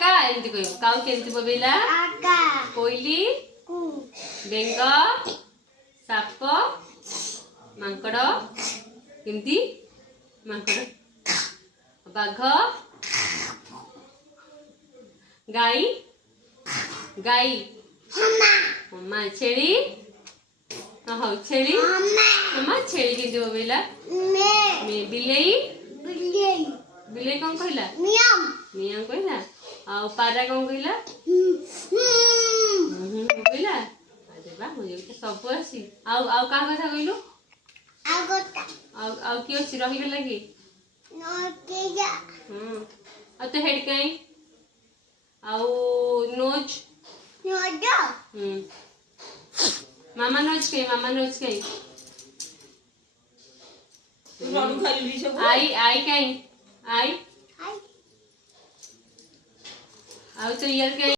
का एमती कहू काउ केमती बोबेला कोइली बेंग साप मांकड़ केमती मांकड़ बाघ गाई गाई मम्मा छेली हाँ छेली मम्मा छेली केमती बोबेला मैं बिलेई बिलेई कौन कहला मियाँ कहला आ पारा कौन कहला कहला अरे बा मुझे तो सब आसी आउ आउ का कथा कहलु आउ की अछि रहि गेला कि आ तो हेड काई आउ नोज मामा नोज कई आई कई आई आउ तो ईयर कई